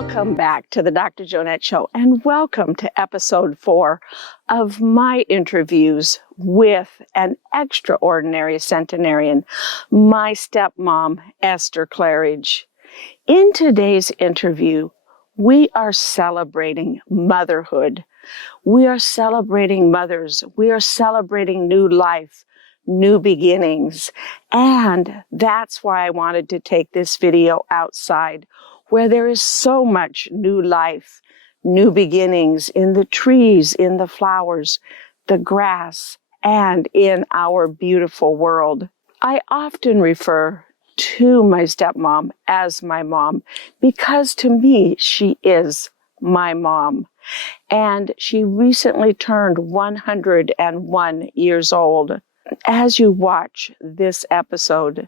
Welcome back to the Dr. Jonette Show, and welcome to episode 4 of my interviews with an extraordinary centenarian, my stepmom, Esther Claridge. In today's interview, we are celebrating motherhood. We are celebrating mothers. We are celebrating new life, new beginnings. And that's why I wanted to take this video outside, where there is so much new life, new beginnings in the trees, in the flowers, the grass, and in our beautiful world. I often refer to my stepmom as my mom because to me, she is my mom. And she recently turned 101 years old. As you watch this episode,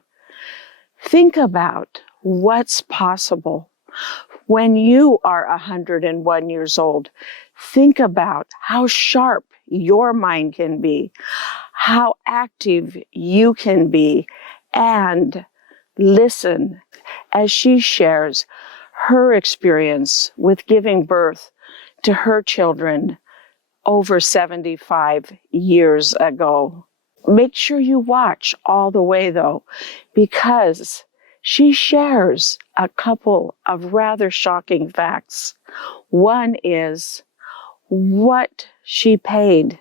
think about what's possible when you are 101 years old. Think about how sharp your mind can be, how active you can be, and listen as she shares her experience with giving birth to her children over 75 years ago. Make sure you watch all the way, though, because she shares a couple of rather shocking facts. One is what she paid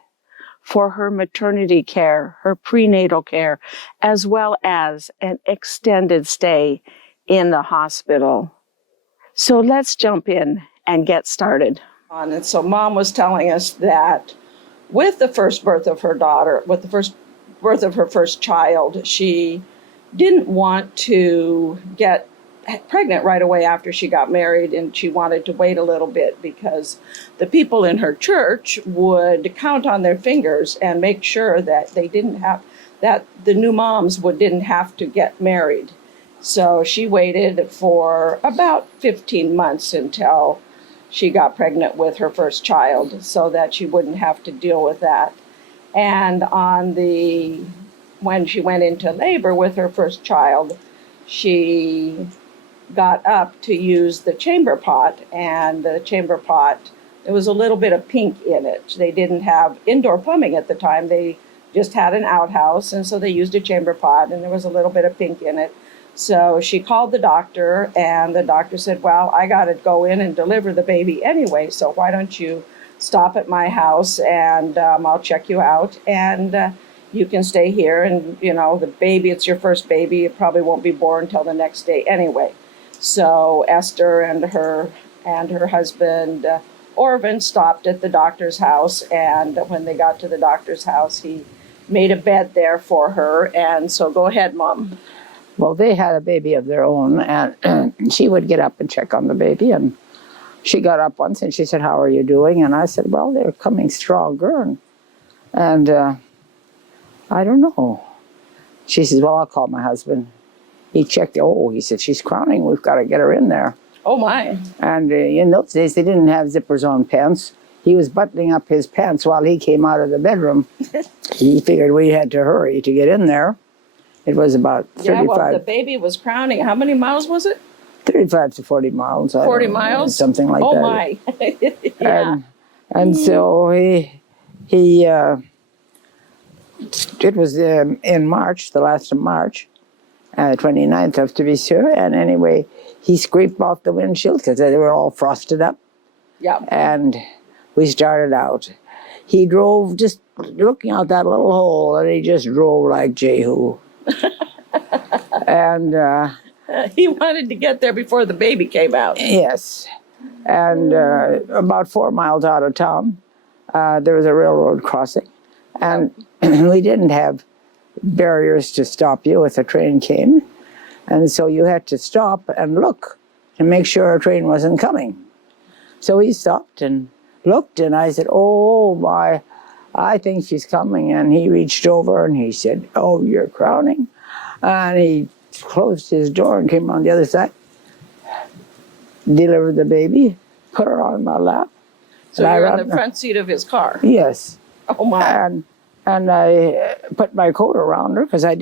for her maternity care, her prenatal care, as well as an extended stay in the hospital. So let's jump in and get started. And so Mom was telling us that with the first birth of her daughter, with the first birth of her first child, she didn't want to get pregnant right away after she got married, and she wanted to wait a little bit because the people in her church would count on their fingers and make sure that they didn't have, that the new moms didn't have to get married. So she waited for about 15 months until she got pregnant with her first child so that she wouldn't have to deal with that. And when she went into labor with her first child, she got up to use the chamber pot, and the chamber pot, there was a little bit of pink in it. They didn't have indoor plumbing at the time. They just had an outhouse, and so they used a chamber pot, and there was a little bit of pink in it. So she called the doctor, and the doctor said, well, I got to go in and deliver the baby anyway, so why don't you stop at my house, and I'll check you out, and you can stay here, and, you know, the baby, it's your first baby, it probably won't be born until the next day anyway. So Esther and her husband, Orvin, stopped at the doctor's house, and when they got to the doctor's house, he made a bed there for her, and so go ahead, Mom. Well, they had a baby of their own, and she would get up and check on the baby, and she got up once, and she said, how are you doing? And I said, well, they're coming stronger, and I don't know. She says, well, I'll call my husband. He checked, he said, she's crowning, we've got to get her in there. Oh, my. And in those days, they didn't have zippers on pants. He was buttoning up his pants while he came out of the bedroom. He figured we had to hurry to get in there. It was about 35. Yeah, well, the baby was crowning. How many miles was it? 35 to 40 miles. 40 miles? Something like that. Oh, my. Yeah. And so it was in March, the last of March, 29th of to be sure. And anyway, he scraped off the windshield because they were all frosted up. Yeah. And we started out. He drove just looking out that little hole, and he just drove like Jehu. And he wanted to get there before the baby came out. yes. And about 4 miles out of town, there was a railroad crossing. And we didn't have barriers to stop you if a train came. And so you had to stop and look to make sure a train wasn't coming. So he stopped and looked, and I said, oh, my, I think she's coming. And he reached over and he said, oh, you're crowning. And he closed his door and came on the other side, delivered the baby, put her on my lap. So you're in the front seat of his car? Yes. Oh, my. And I put my coat around her because I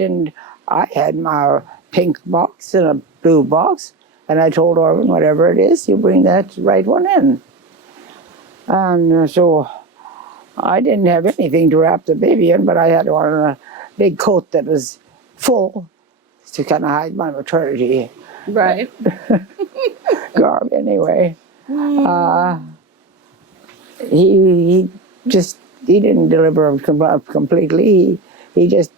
had my pink box and a blue box, And I told Orvin, whatever it is, you bring that right one in. And so I didn't have anything to wrap the baby in, but I had on a big coat that was full to kind of hide my maternity Right. garb anyway. He didn't deliver completely. He just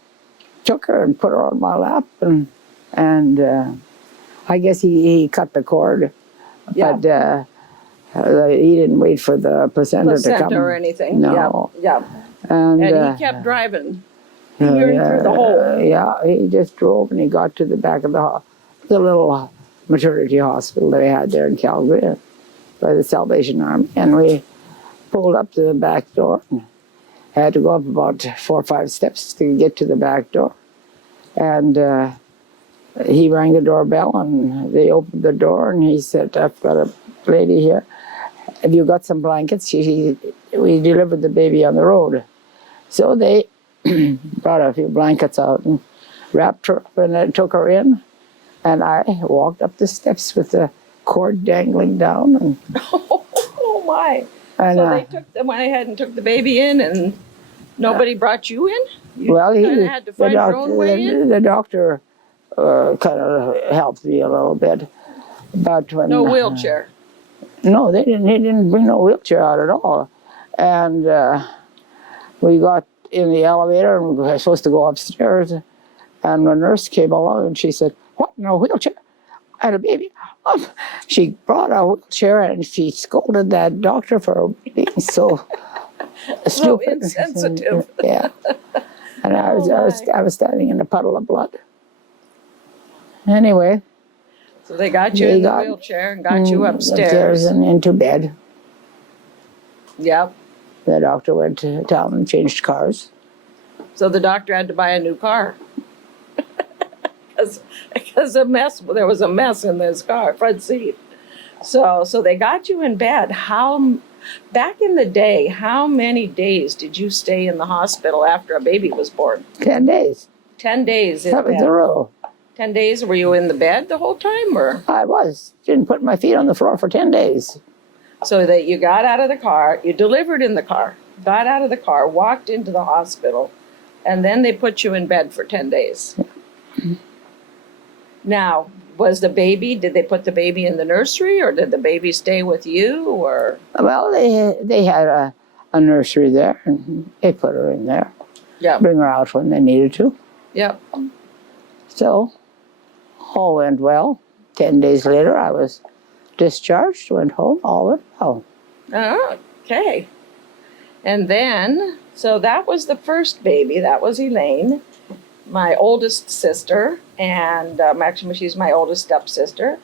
took her and put her on my lap, and I guess he cut the cord, Yeah. but he didn't wait for the placenta to come. Or anything. No. Yeah. And, And he kept driving. Hearing through the hole. Yeah, he just drove and he got to the back of the little maternity hospital they had there in Calgary by the Salvation Army. And we pulled up to the back door and had to go up about 4 or 5 steps to get to the back door. And he rang the doorbell and they opened the door and he said, I've got a lady here. Have you got some blankets? We delivered the baby on the road. So they brought a few blankets out and wrapped her up and then took her in. And I walked up the steps with the cord dangling down. And, Oh my. and So they went ahead and took the baby in and nobody brought you in? You well, kinda had to find your own way in? the doctor kind of helped me a little bit. But when, No wheelchair. No, they didn't. He didn't bring no wheelchair out at all. And we got in the elevator and we were supposed to go upstairs. And the nurse came along and she said, "What? No wheelchair? I had a baby." She brought a wheelchair and she scolded that doctor for being so So stupid. insensitive. Yeah. And I was standing in a puddle of blood. Anyway. So they got you in the wheelchair and got you Upstairs and into bed. Yep. The doctor went to town and changed cars. So the doctor had to buy a new car. Because there was a mess in this car, front seat. So they got you in bed. Back in the day, how many days did you stay in the hospital after a baby was born? 10 days. 10 days in That was bed. the rule. 10 days? Were you in the bed the whole time, or? I was. Didn't put my feet on the floor for 10 days. So that you got out of the car, you delivered in the car, got out of the car, walked into the hospital, and then they put you in bed for 10 days. Now, did they put the baby in the nursery, or did the baby stay with you, or? Well, they had a nursery there, and they put her in there. Yeah. Bring her out when they needed to. Yep. So, all went well. 10 days later, I was discharged, went home, all went well. Oh, okay. And then, so that was the first baby. That was Elaine, my oldest sister, and actually she's my oldest stepsister.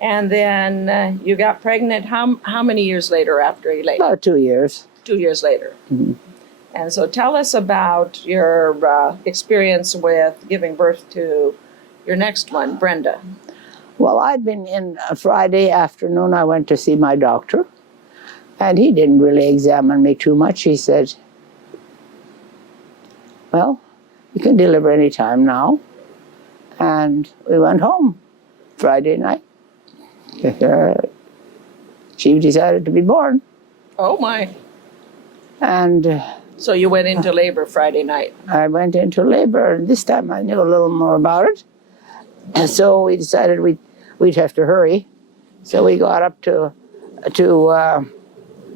And then you got pregnant how many years later after Elaine? About 2 years. 2 years later. Mm-hmm. And so tell us about your experience with giving birth to your next one, Brenda. Well, I'd been in a Friday afternoon, I went to see my doctor, and he didn't really examine me too much. He said, "Well, you can deliver any time now." And we went home Friday night. She decided to be born. Oh my. And So you went into labor Friday night. I went into labor, and this time I knew a little more about it. And so we decided we'd have to hurry. So we got up to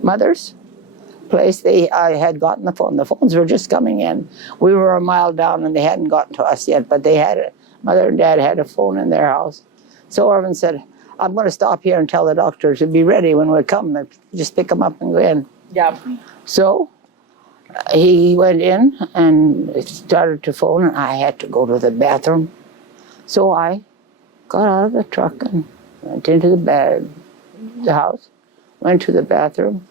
Mother's place. I had gotten the phone. The phones were just coming in. We were a mile down and they hadn't gotten to us yet, but they had Mother and Dad had a phone in their house. So Orvin said, "I'm going to stop here and tell the doctor to be ready when we come. Just pick them up and go in." Yeah. So he went in and started to phone, and I had to go to the bathroom. So I got out of the truck and went into the house, went to the bathroom,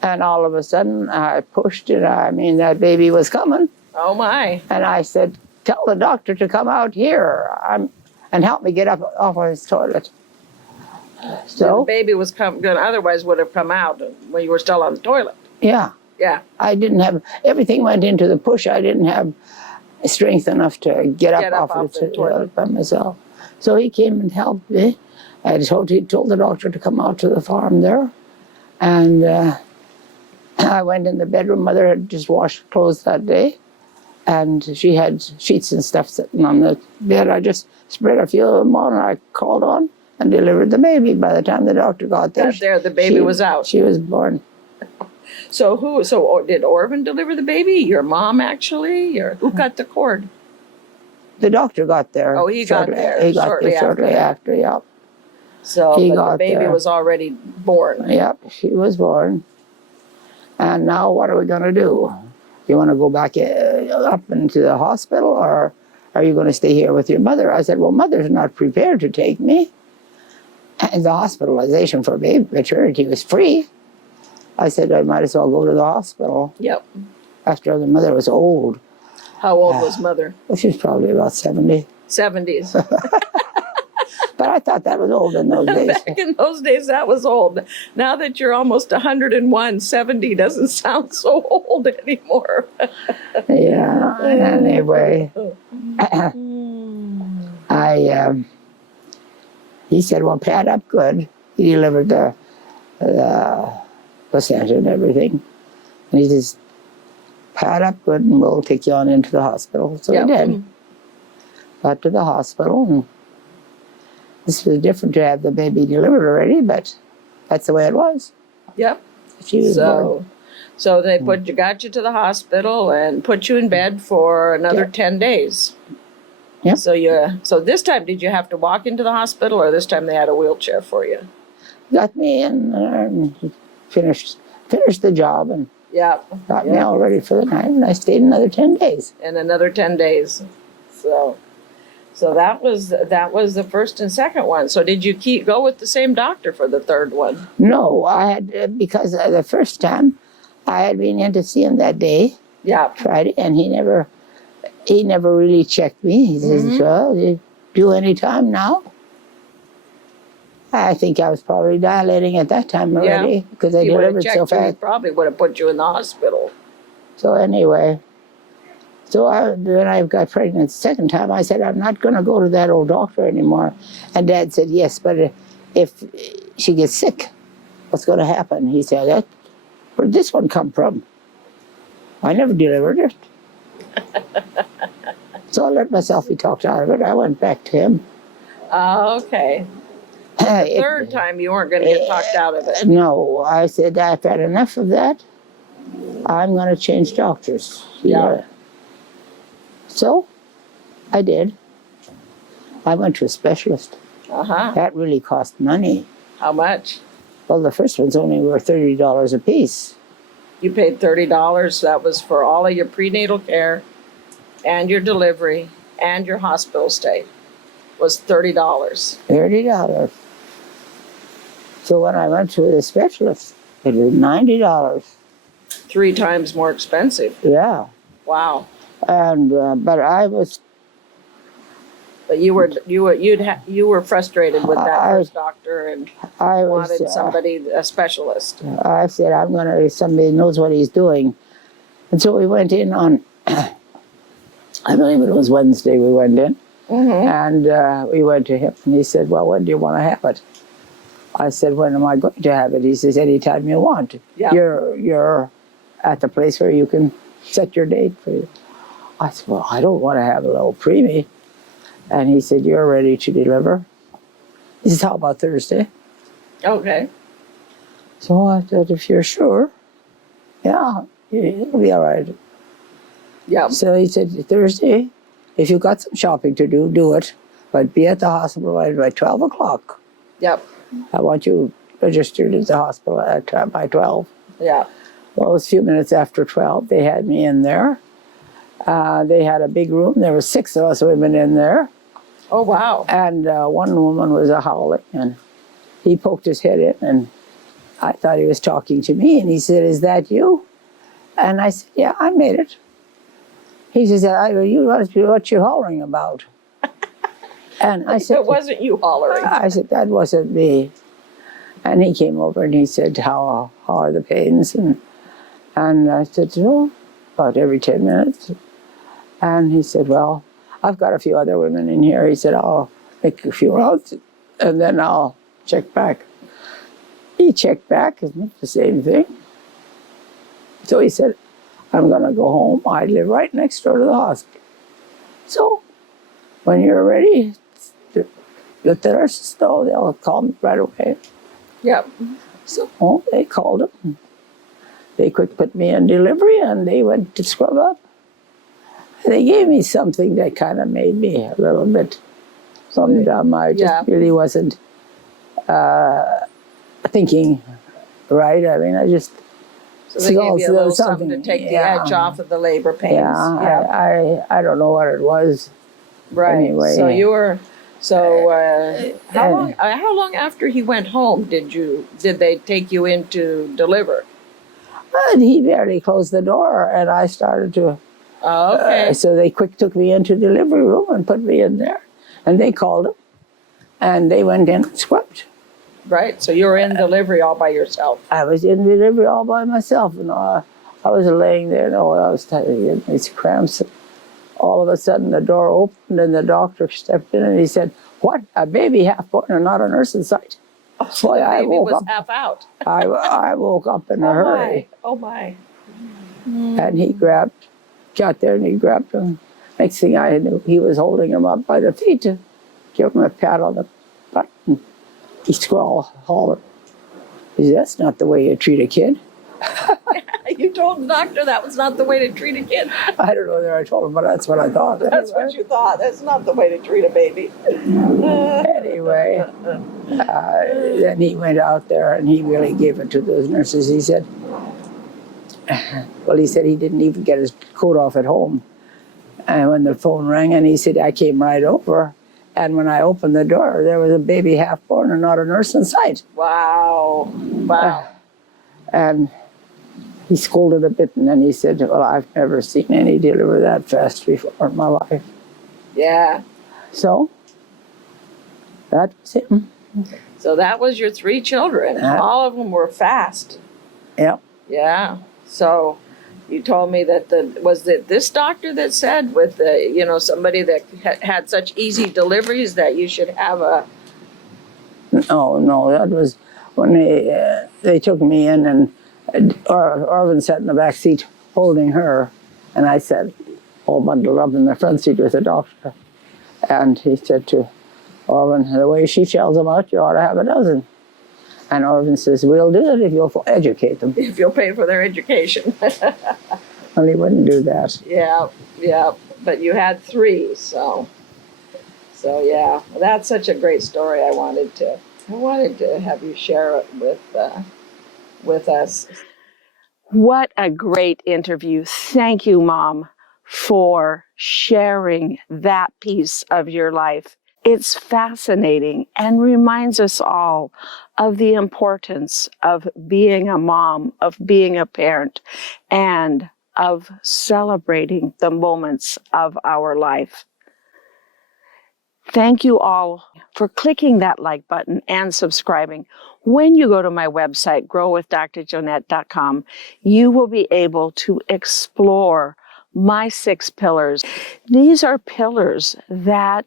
and all of a sudden I pushed it. I mean, that baby was coming. Oh my. And I said, "Tell the doctor to come out here and help me get up off of his toilet." So the baby was otherwise would have come out when you were still on the toilet. Yeah. Yeah. I didn't have, everything went into the push. I didn't have strength enough to get up off the toilet by myself. So he came and helped me, he told the doctor to come out to the farm there. And I went in the bedroom. Mother had just washed clothes that day. And she had sheets and stuff sitting on the bed. I just spread a few of them on, and I called on and delivered the baby. By the time the doctor got there, the baby was out. She was born. So did Orvin deliver the baby? Your mom, actually? Or who cut the cord? The doctor got there. Oh, he got there He got there shortly after, yeah. So the baby was already born. Yep, she was born. And now what are we going to do? You want to go back up into the hospital, or are you going to stay here with your mother? I said, well, Mother's not prepared to take me. And the hospitalization for baby maternity was free. I said, I might as well go to the hospital. Yep. After the mother was old. How old was Mother? Well, she was probably about 70. 70s. But I thought that was old in those days. Back in those days, that was old. Now that you're almost 101, 70 doesn't sound so old anymore. Yeah, anyway. He said, well, pad up good. He delivered the placenta and everything. And he says, pad up good and we'll take you on into the hospital. So we did. Got to the hospital, and this was different to have the baby delivered already, but that's the way it was. Yep. She was born. So they got you to the hospital and put you in bed for another 10 days. Yeah. So this time, did you have to walk into the hospital, or this time they had a wheelchair for you? Got me in and finished the job, and got me all ready for the night, and I stayed another 10 days. And another 10 days. So that was the first and second one. So did you go with the same doctor for the third one? No, I had, because the first time I had been in to see him that day, Friday, and he never really checked me. He says, well, you do any time now? I think I was probably dilating at that time already, because I delivered so fast. He probably would have put you in the hospital. So anyway, when I got pregnant the second time, I said, I'm not going to go to that old doctor anymore. And Dad said, yes, but if she gets sick, what's going to happen? He said, where'd this one come from? I never delivered it. So I let myself be talked out of it. I went back to him. Oh, okay. The third time you weren't going to get talked out of it. No, I said, I've had enough of that. I'm going to change doctors. Yeah. So I did. I went to a specialist. That really cost money. How much? Well, the first ones only were $30 a piece. You paid $30. That was for all of your prenatal care and your delivery and your hospital stay. Was $30. $30. So when I went to the specialist, it was $90. 3 times more expensive. Yeah. Wow. And but I was. But you were frustrated with that first doctor and wanted a specialist. I said, I'm going to somebody knows what he's doing, and so we went in on. I believe it was Wednesday. We went in, and we went to him, and he said, "Well, when do you want to have it?" I said, "When am I going to have it?" He says, "Anytime you want. Yeah. You're at the place where you can set your date for you." I said, "Well, I don't want to have a little preemie." And he said, "You're ready to deliver?" He says, "How about Thursday?" Okay. So I said, "If you're sure, yeah, it'll be all right." Yeah. So he said, "Thursday, if you've got some shopping to do, do it. But be at the hospital by 12 o'clock. Yep. I want you registered at the hospital by 12. Yeah. Well, it was a few minutes after 12. They had me in there. They had a big room. There were 6 of us women in there. Oh, wow. And one woman was howling, and he poked his head in, and I thought he was talking to me, and he said, "Is that you?" And I said, "Yeah, I made it." He says, what you hollering about?" And I said, "It wasn't you hollering." I said, "That wasn't me." And he came over and he said, how are the pains? And I said, "Oh, about every 10 minutes. And he said, "Well, I've got a few other women in here." He said, "I'll make a few rounds and then I'll check back. He checked back, and the same thing. So he said, I'm going to go home. I live right next door to the hospital. So when you're ready, let the nurses know. They'll call me right away. Yep. So they called him. They could put me in delivery, and they went to scrub up. They gave me something that kind of made me a little bit dumb. I just really wasn't thinking right. I mean, I just... So they gave you a little something to take the edge off of the labor pains. Yeah. I don't know what it was. Right. Anyway. So you were... So how long after he went home did they take you in to deliver? And he barely closed the door, and I started to... Oh, okay. So they took me into the delivery room and put me in there. And they called him, and they went in and scrubbed. Right, so you were in delivery all by yourself. I was in delivery all by myself, and I was laying there, and I was getting these cramps. All of a sudden, the door opened, and the doctor stepped in, and he said, "What? A baby half-born and not a nurse in sight?" Oh, so the baby was half out. I woke up in a hurry. Oh, my. And he got there, and he grabbed him. Next thing I knew, he was holding him up by the feet to give him a pat on the butt. And he hollered. He said, "That's not the way you treat a kid." You told the doctor that was not the way to treat a kid. I don't know whether I told him, but that's what I thought. That's what you thought. That's not the way to treat a baby. Anyway, then he went out there and he really gave it to those nurses. He said, he said he didn't even get his coat off at home. And when the phone rang, and he said, I came right over. And when I opened the door, there was a baby half-born and not a nurse in sight. Wow. Wow. And he scolded a bit, and then he said, well, I've never seen any deliver that fast before in my life. Yeah. So, that was him. So that was your 3 children. All of them were fast. Yep. Yeah. So you told me that was it this doctor that said with somebody that had such easy deliveries that you should have a... No, that was when they took me in, and Orvin sat in the back seat holding her, and I sat all bundled up in the front seat with the doctor. And he said to Orvin, the way she shells them out, you ought to have a dozen. And Orvin says, we'll do it if you'll educate them. If you'll pay for their education. Well, he wouldn't do that. Yeah. But you had 3, so yeah. Well, that's such a great story. I wanted to have you share it with us. What a great interview. Thank you, Mom, for sharing that piece of your life. It's fascinating and reminds us all of the importance of being a mom, of being a parent, and of celebrating the moments of our life. Thank you all for clicking that like button and subscribing. When you go to my website, growwithdrjonette.com, you will be able to explore my 6 pillars. These are pillars that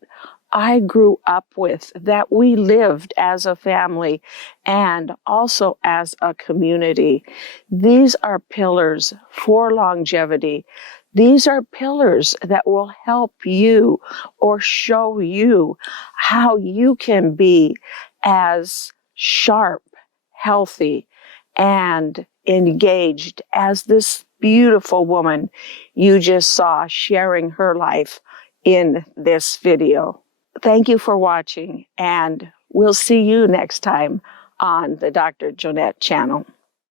I grew up with, that we lived as a family and also as a community. These are pillars for longevity. These are pillars that will help you or show you how you can be as sharp, healthy, and engaged as this beautiful woman you just saw sharing her life in this video. Thank you for watching, and we'll see you next time on the Dr. Jonette channel.